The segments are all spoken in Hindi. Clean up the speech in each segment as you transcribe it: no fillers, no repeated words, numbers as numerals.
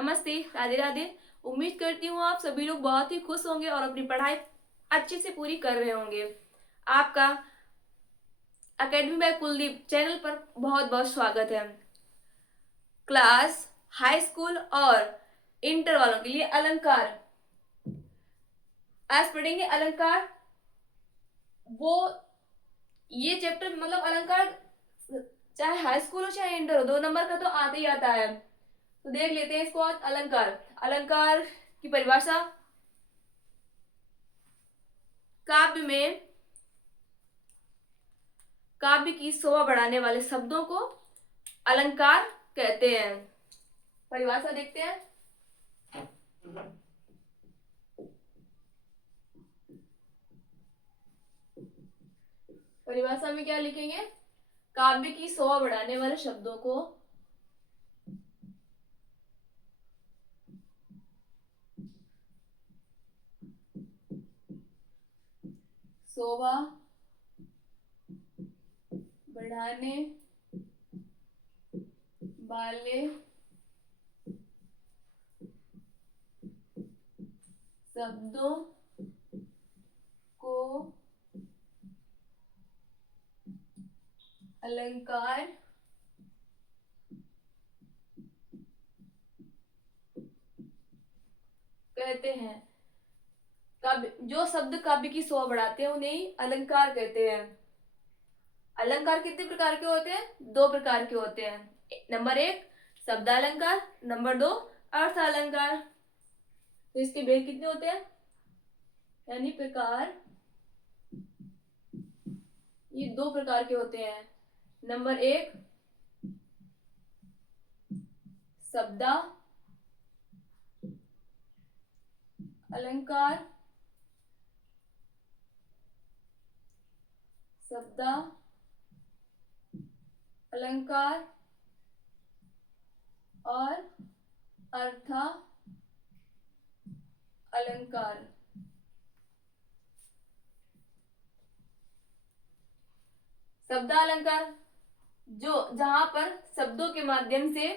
नमस्ते, राधे राधे। उम्मीद करती हूँ आप सभी लोग बहुत ही खुश होंगे और अपनी पढ़ाई अच्छे से पूरी कर रहे होंगे। आपका एकेडमी बाय कुलदीप चैनल पर बहुत बहुत स्वागत है। क्लास, हाई स्कूल और इंटर वालों के लिए अलंकार। आज पढ़ेंगे अलंकार। वो ये चैप्टर मतलब अलंकार चाहे हाई स्कूल हो चाहे इंटर हो, 2 नंबर का तो आता ही आता है। तो देख लेते हैं इसको। आज अलंकार, अलंकार की परिभाषा। काव्य की शोभा बढ़ाने वाले शब्दों को अलंकार कहते हैं। परिभाषा देखते हैं। परिभाषा में क्या लिखेंगे? काव्य की शोभा बढ़ाने वाले शब्दों को शोभा बढ़ाने वाले शब्दों को अलंकार कहते हैं। काव्य, जो शब्द काव्य की शोभा बढ़ाते हैं उन्हें ही अलंकार कहते हैं। अलंकार कितने प्रकार के होते हैं? 2 प्रकार के होते हैं। नंबर 1 शब्दालंकार, नंबर 2 अर्थ अलंकार। तो इसके भेद कितने होते हैं? यानी प्रकार ये 2 प्रकार के होते हैं। नंबर 1 शब्दा अलंकार, शब्दा अलंकार और अर्था अलंकार। शब्दालंकार जो जहां पर शब्दों के माध्यम से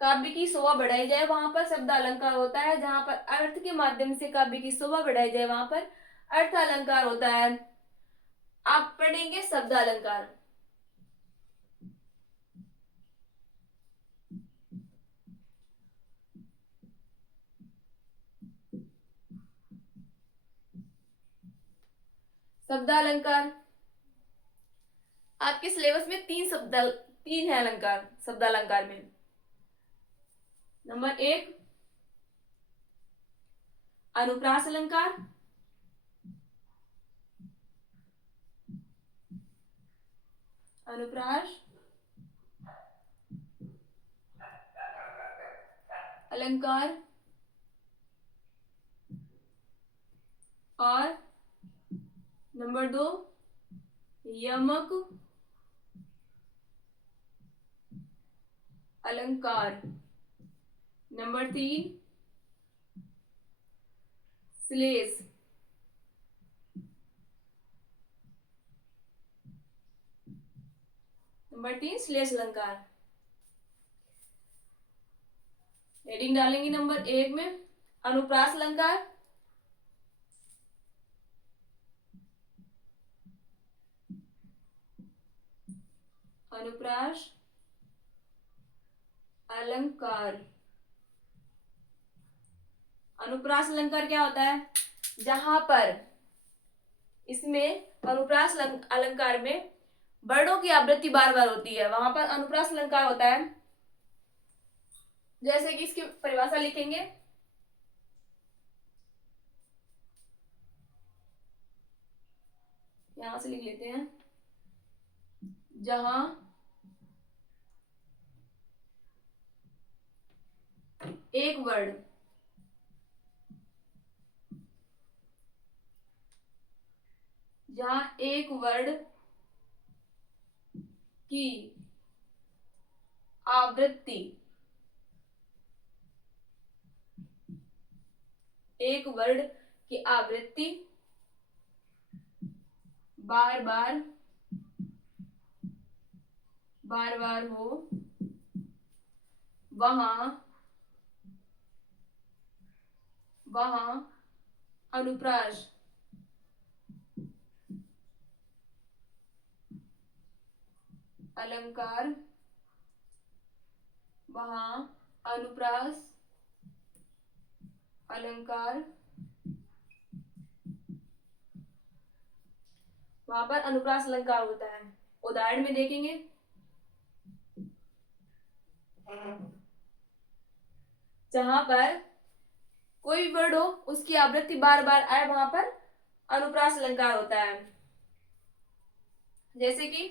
काव्य की शोभा बढ़ाई जाए वहां पर शब्द अलंकार होता है। जहां पर अर्थ के माध्यम से काव्य की शोभा बढ़ाई जाए वहां पर अर्थ अलंकार होता है। आप पढ़ेंगे शब्द अलंकार। शब्द अलंकार आपके सिलेबस में 3 है अलंकार। शब्द अलंकार में नंबर 1 अनुप्रास अलंकार, अनुप्रास अलंकार और नंबर 2 यमक अलंकार। नंबर 3 श्लेष। नंबर 3 श्लेष अलंकार। हेडिंग डालेंगे नंबर 1 में अनुप्रास अलंकार, अनुप्रास अलंकार। अनुप्रास अलंकार क्या होता है? जहां पर इसमें अनुप्रास अलंकार में वर्णों की आवृत्ति बार बार होती है वहां पर अनुप्रास अलंकार होता है। जैसे कि इसकी परिभाषा लिखेंगे। यहां से लिख लेते हैं। जहां एक वर्ड की आवृत्ति एक वर्ड की आवृत्ति बार बार हो वहां वहां अनुप्रास अलंकार, वहां अनुप्रास अलंकार, वहां पर अनुप्रास अलंकार होता है। उदाहरण में देखेंगे, जहां पर कोई भी वर्ड हो उसकी आवृत्ति बार बार आए वहां पर अनुप्रास अलंकार होता है। जैसे कि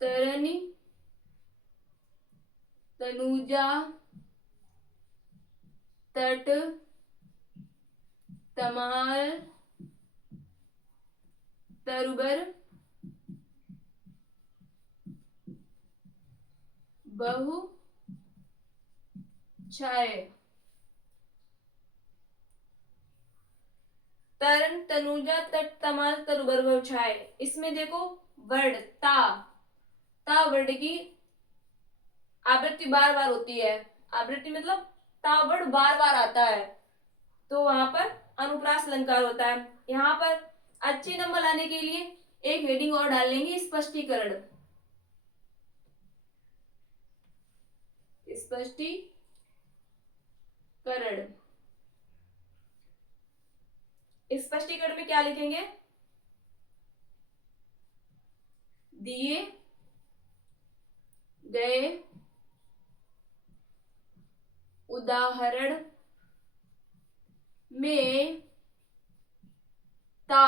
तरनी, तनुजा, तट, तमाल, तरुबर, बहु छाय। तरन, तनुजा, तट, तमाल, तरुबर, बहु छाय। इसमें देखो वर्ड ता वर्ड की आवृत्ति बार बार होती है। आवृत्ति मतलब ता वर्ड बार बार आता है, तो वहां पर अनुप्रास अलंकार होता है। यहाँ पर अच्छे नंबर लाने के लिए एक हेडिंग और डाल लेंगे, स्पष्टीकरण। स्पष्टीकरण, स्पष्टीकरण में क्या लिखेंगे? दिए गए उदाहरण में ता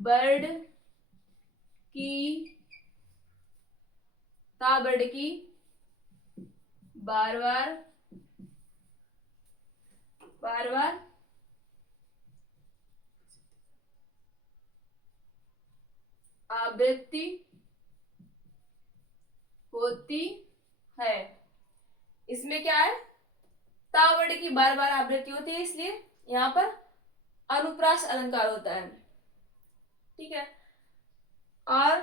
वर्ड की बार बार आवृत्ति होती है। इसमें क्या है? ता वर्ड की बार बार आवृत्ति होती है, इसलिए यहाँ पर अनुप्रास अलंकार होता है। ठीक है, और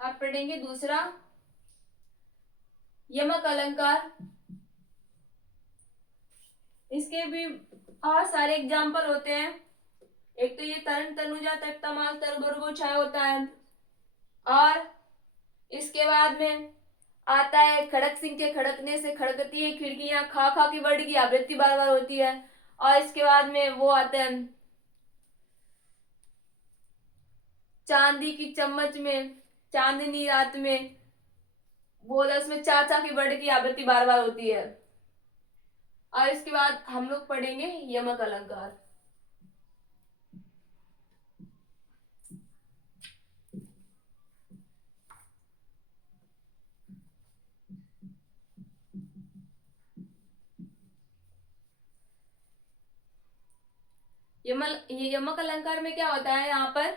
आप पढ़ेंगे दूसरा यमक अलंकार। इसके भी बहुत सारे एग्जाम्पल होते हैं। एक तो ये तरन, तनुजा, तट, तमाल, तरुबर, बहु छाय होता है, और इसके बाद में आता है खड़क सिंह के खड़कने से खड़कती है खिड़कियां, खा खा की वर्ड की आवृत्ति बार बार होती है। और इसके बाद में वो आते हैं चांदी की चम्मच में, चांदनी रात में, बोला उसमें चाचा की वर्ड की आवृत्ति बार बार होती है। और इसके बाद हम लोग पढ़ेंगे यमक अलंकार। यमक अलंकार में क्या होता है? यहाँ पर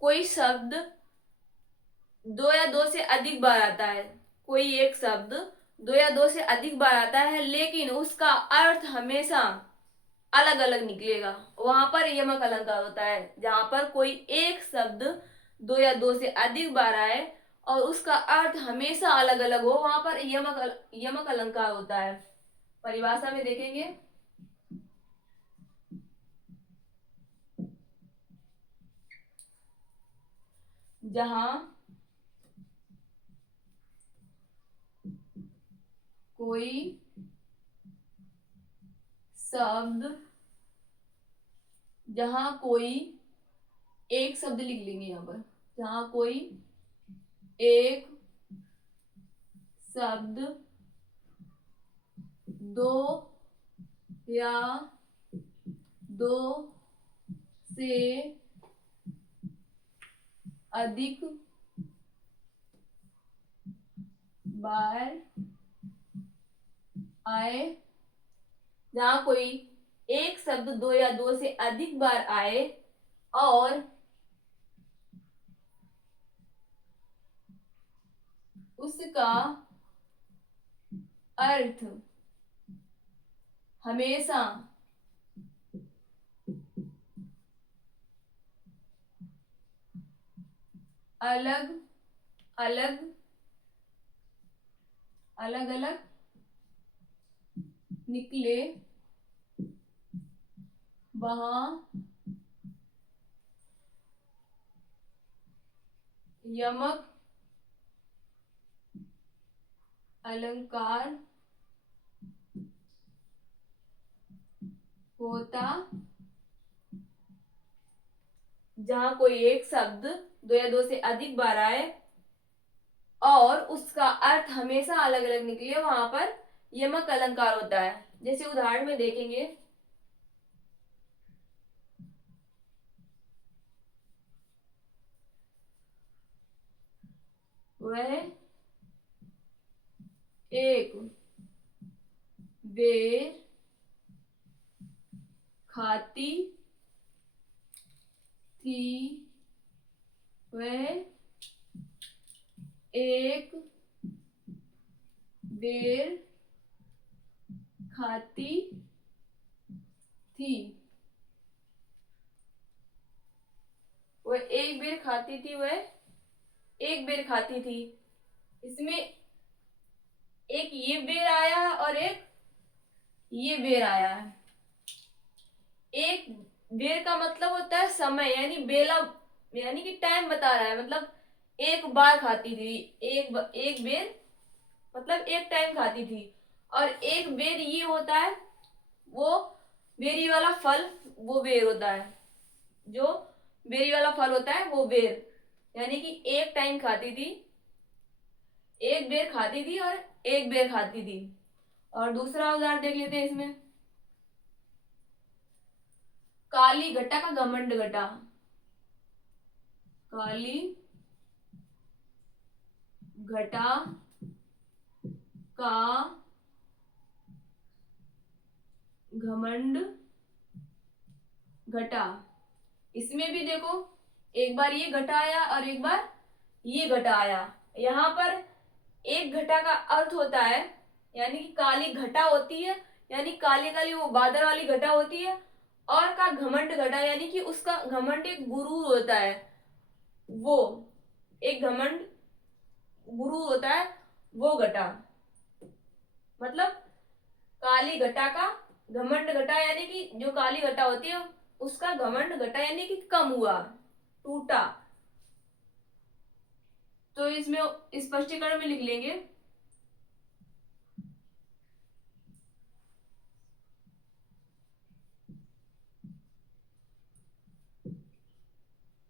कोई शब्द दो या दो से अधिक बार आता है, कोई एक शब्द दो या दो से अधिक बार आता है, लेकिन उसका अर्थ हमेशा अलग अलग निकलेगा, वहां पर यमक अलंकार होता है। जहां पर कोई एक शब्द दो या दो से अधिक बार आए और उसका अर्थ हमेशा अलग अलग हो, वहां पर यमक अलंकार होता है। परिभाषा में देखेंगे, जहां कोई शब्द, जहां कोई एक शब्द लिख लेंगे यहाँ पर, जहां कोई एक शब्द दो या दो से अधिक बार आए, जहां कोई एक शब्द दो या दो से अधिक बार आए और उसका अर्थ हमेशा अलग अलग अलग अलग निकले वहां यमक अलंकार होता। जहां कोई एक शब्द दो या दो से अधिक बार आए और उसका अर्थ हमेशा अलग अलग निकले, वहां पर यमक अलंकार होता है। जैसे उदाहरण में देखेंगे, वह एक बेर खाती थी, वह एक बेर खाती थी। वह एक बेर खाती थी, वह एक बेर खाती थी। इसमें एक ये बेर आया है और एक ये बेर आया है। एक बेर का मतलब होता है समय, यानी बेला, यानी कि टाइम बता रहा है, मतलब एक बार खाती थी। एक बेर मतलब एक टाइम खाती थी। और एक बेर ये होता है, वो बेरी वाला फल, वो बेर होता है। जो बेरी वाला फल होता है वो बेर, यानी कि एक टाइम खाती थी, एक बेर खाती थी और एक बेर खाती थी। और दूसरा उदाहरण देख लेते हैं इसमें, काली घटा का घमंड घटा। काली घटा का घमंड घटा। इसमें भी देखो, एक बार ये घटा आया और एक बार ये घटा आया। यहाँ पर एक घटा का अर्थ होता है, यानी कि काली घटा होती है, यानी काली काली वो बादल वाली घटा होती है। और का घमंड घटा, यानी कि उसका घमंड एक गुरूर होता है। वो एक घमंड गुरूर होता है, वो घटा। मतलब काली घटा का घमंड घटा, यानी कि जो काली घटा होती है उसका घमंड घटा, यानी कि कम हुआ, टूटा। तो इसमें स्पष्टीकरण में लिख लेंगे,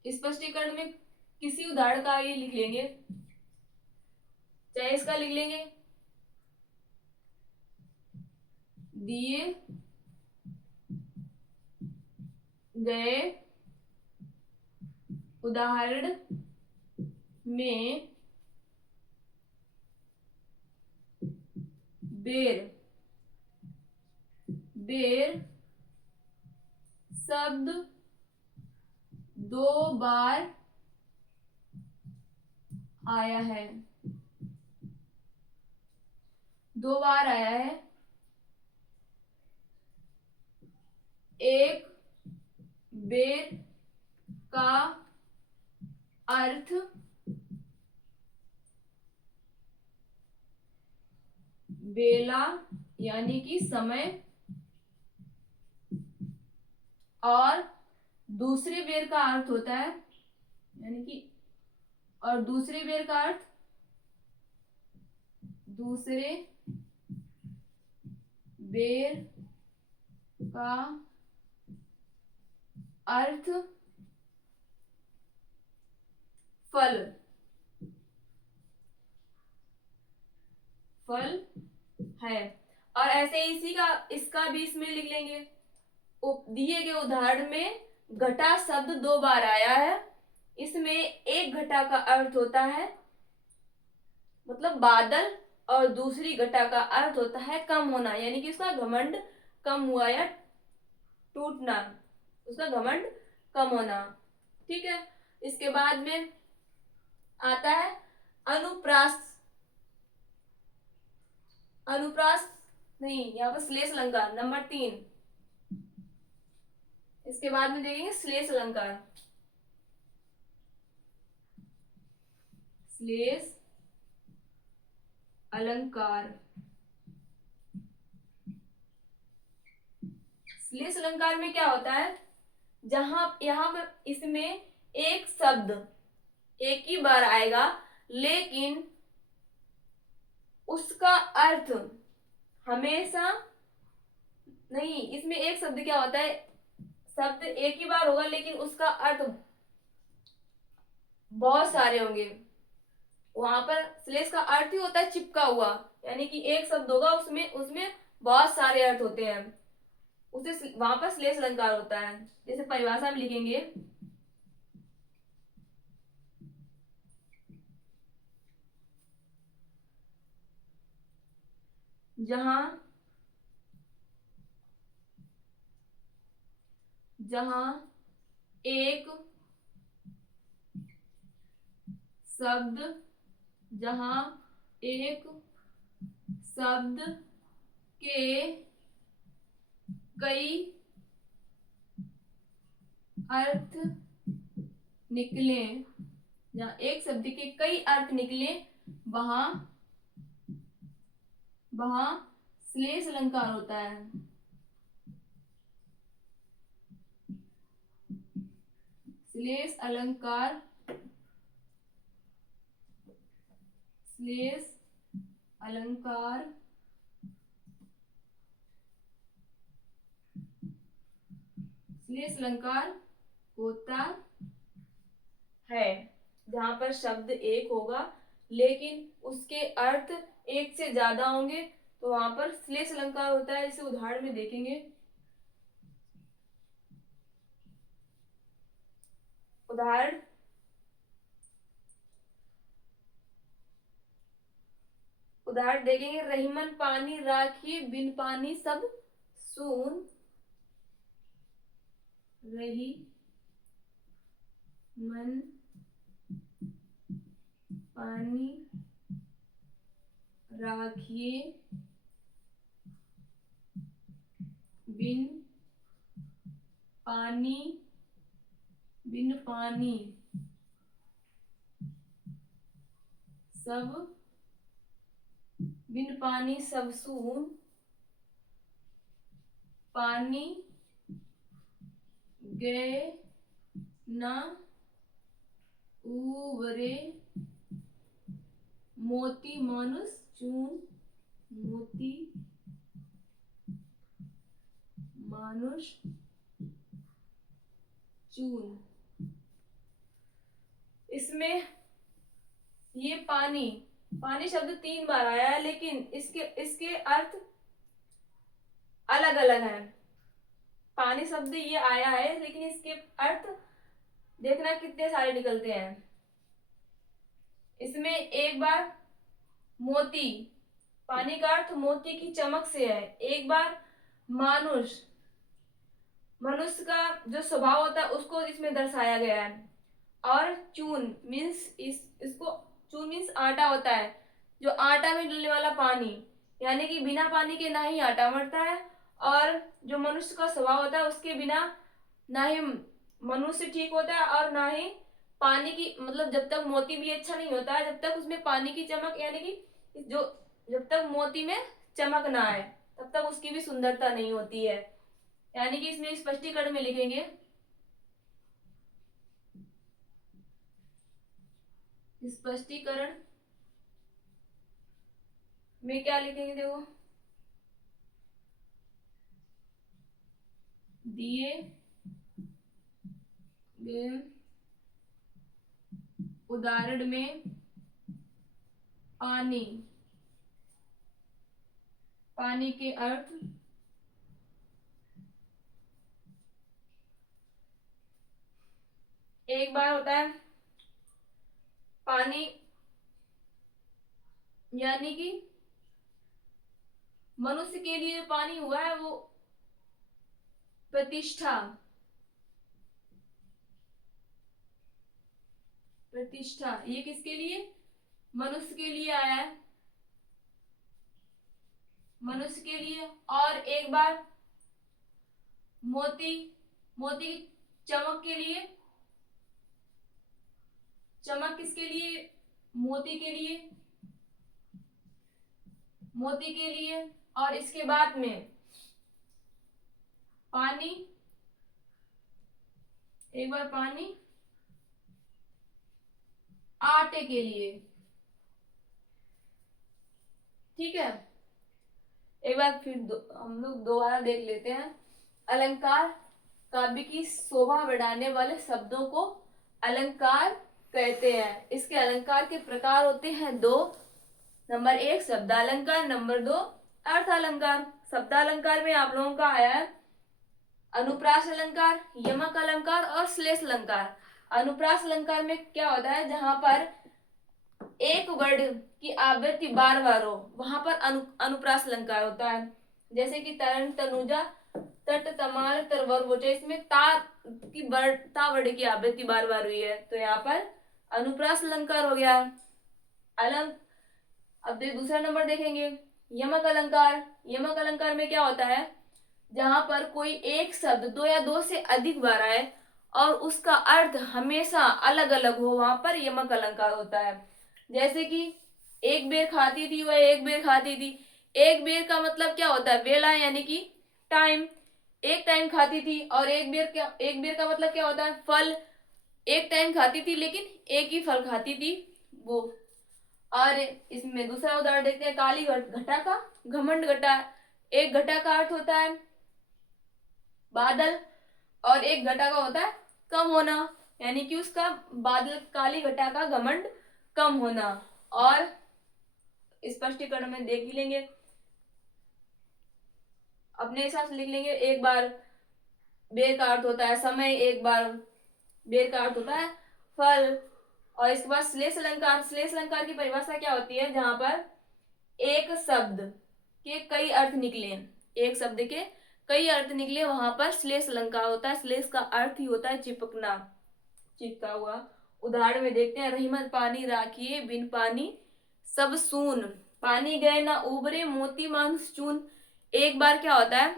स्पष्टीकरण में किसी उदाहरण का ये लिख लेंगे, चाहे इसका लिख लेंगे, दिए गए उदाहरण में बेर बेर शब्द दो बार आया है, दो बार आया है। एक बेर का अर्थ बेला, यानी कि समय, और दूसरे बेर का अर्थ होता है, यानी कि, और दूसरे बेर का अर्थ, दूसरे बेर का अर्थ फल, फल है। और ऐसे ही इसी का इसका भी इसमें लिख लेंगे, दिए गए उदाहरण में घटा शब्द दो बार आया है। इसमें एक घटा का अर्थ होता है मतलब बादल, और दूसरी घटा का अर्थ होता है कम होना, यानी कि उसका घमंड कम हुआ या टूटना, उसका घमंड कम होना। ठीक है। इसके बाद में आता है अनुप्रास, अनुप्रास नहीं, यहाँ पर श्लेष अलंकार नंबर 3। इसके बाद में देखेंगे श्लेष अलंकार। श्लेष अलंकार। श्लेष अलंकार में क्या होता है, जहां यहां पर इसमें एक शब्द एक ही बार आएगा, लेकिन उसका अर्थ हमेशा नहीं, इसमें एक शब्द क्या होता है, शब्द एक ही बार होगा लेकिन उसका अर्थ बहुत सारे होंगे। वहां पर श्लेष का अर्थ ही होता है चिपका हुआ, यानी कि एक शब्द होगा उसमें उसमें बहुत सारे अर्थ होते हैं, उसे वहां पर श्लेष अलंकार होता है। जैसे परिभाषा में लिखेंगे, जहां जहां एक शब्द जहां एक शब्द के कई अर्थ निकले, जहां एक शब्द के कई अर्थ निकले, वहां वहां श्लेष अलंकार होता है। श्लेष अलंकार, श्लेष अलंकार श्लेष अलंकार होता है जहां पर शब्द एक होगा लेकिन उसके अर्थ एक से ज्यादा होंगे, तो वहां पर श्लेष अलंकार होता है। इसे उदाहरण में देखेंगे। उदाहरण, उदाहरण देखेंगे, रहीमन पानी राखी बिन पानी सब सून। रही मन पानी राखिए बिन पानी सब बिन पानी सब सून। पानी गए ना उबरे मोती मानुष चून। मोती मानुष चून। इसमें ये पानी पानी शब्द 3 बार आया है, लेकिन इसके इसके अर्थ अलग अलग हैं। पानी शब्द ये आया है लेकिन इसके अर्थ देखना कितने सारे निकलते हैं। इसमें एक बार मोती, पानी का अर्थ मोती की चमक से है। एक बार मानुष, मनुष्य का जो स्वभाव होता है उसको इसमें दर्शाया गया है। और चून मीन्स इसको चून मीन्स आटा होता है, जो आटा में डलने वाला पानी, यानी कि बिना पानी के ना ही आटा मरता है, और जो मनुष्य का स्वभाव होता है उसके बिना ना ही मनुष्य ठीक होता है और ना ही पानी की, मतलब जब तक मोती भी अच्छा नहीं होता है जब तक उसमें पानी की चमक, यानी कि जो जब तक मोती में चमक ना आए तब तक उसकी भी सुंदरता नहीं होती है। यानी कि इसमें स्पष्टीकरण में लिखेंगे, स्पष्टीकरण में क्या लिखेंगे, देखो, दिए गए उदाहरण में पानी पानी के अर्थ एक बार होता है पानी, यानी कि मनुष्य के लिए पानी हुआ है वो प्रतिष्ठा, प्रतिष्ठा। ये किसके लिए, मनुष्य के लिए आया है, मनुष्य के लिए। और एक बार मोती, मोती की चमक के लिए, चमक किसके लिए, मोती के लिए, मोती के लिए, और इसके बाद में पानी, एक बार पानी आटे के लिए। ठीक है, एक बार फिर हम लोग दोबारा देख लेते हैं। अलंकार काव्य की शोभा बढ़ाने वाले शब्दों को अलंकार कहते हैं। इसके अलंकार के प्रकार होते हैं दो। नंबर एक शब्दालंकार, नंबर दो अर्थालंकार। शब्दालंकार में आप लोगों का आया है अनुप्रास अलंकार, यमक अलंकार और श्लेष अलंकार। अनुप्रास अलंकार में क्या होता है, जहां पर एक वर्ड की आवृत्ति बार बार हो वहां पर अनुप्रास अलंकार होता है। जैसे कि तरण, तनुजा, तट, तमाल, तरवर, वोचे, इसमें ता वर्ड की आवृत्ति बार बार हुई है, तो यहाँ पर अनुप्रास अलंकार हो गया। अब दूसरा नंबर देखेंगे यमक अलंकार। यमक अलंकार में क्या होता है, जहां पर कोई एक शब्द दो या दो से अधिक बार आए और उसका अर्थ हमेशा अलग अलग हो, वहां पर यमक अलंकार होता है। जैसे कि एक बेर खाती थी वह एक बेर खाती थी। एक बेर का मतलब क्या होता है, वेला यानी कि टाइम। एक टाइम खाती थी, और एक बेर का मतलब क्या होता है, फल। एक टाइम खाती थी लेकिन एक ही फल खाती थी वो। और इसमें दूसरा उदाहरण देखते हैं काली घटा का, घमंड घटा। एक घटा का अर्थ होता है बादल, और एक घटा का होता है कम होना, यानी कि उसका बादल, काली घटा का घमंड कम होना। और स्पष्टीकरण में देख ही लेंगे, अपने हिसाब से लिख लेंगे। एक बार बेर का अर्थ होता है समय, एक बार बेर का अर्थ होता है फल। और इसके बाद श्लेष अलंकार। श्लेष अलंकार की परिभाषा क्या होती है, जहां पर एक शब्द के कई अर्थ निकले, एक शब्द के कई अर्थ निकले, वहां पर श्लेष अलंकार होता है। श्लेष का अर्थ ही होता है चिपकना, चिपका हुआ। उदाहरण में देखते हैं रहीमत पानी राखिए बिन पानी सब सून, पानी गए ना उबरे मोती मानुष चून। एक बार क्या होता है,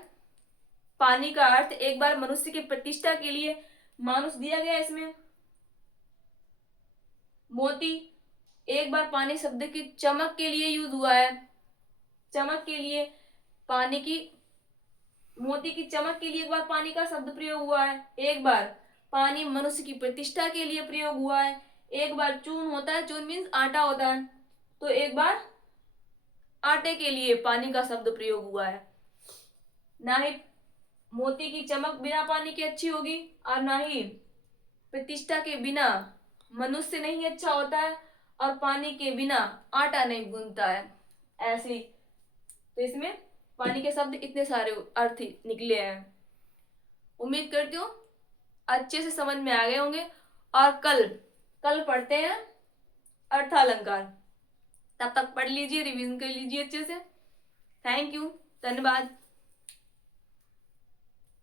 पानी का अर्थ एक बार मनुष्य की प्रतिष्ठा के लिए मानुष दिया गया, इसमें मोती एक बार पानी शब्द की चमक के लिए यूज हुआ है, चमक के लिए पानी की, मोती की चमक के लिए एक बार पानी का शब्द प्रयोग हुआ है। एक बार पानी मनुष्य की प्रतिष्ठा के लिए प्रयोग हुआ है। एक बार चून होता है, चून मीन्स आटा होता है, तो एक बार आटे के लिए पानी का शब्द प्रयोग हुआ है। ना ही मोती की चमक बिना पानी के अच्छी होगी, और ना ही प्रतिष्ठा के बिना मनुष्य नहीं अच्छा होता है, और पानी के बिना आटा नहीं गूंथता है। ऐसी तो इसमें पानी के शब्द इतने सारे अर्थ निकले हैं। उम्मीद करती हूँ अच्छे से समझ में आ गए होंगे। और कल पढ़ते हैं अर्थालंकार। तब तक पढ़ लीजिए, रिवीजन कर लीजिए अच्छे से। थैंक यू, धन्यवाद।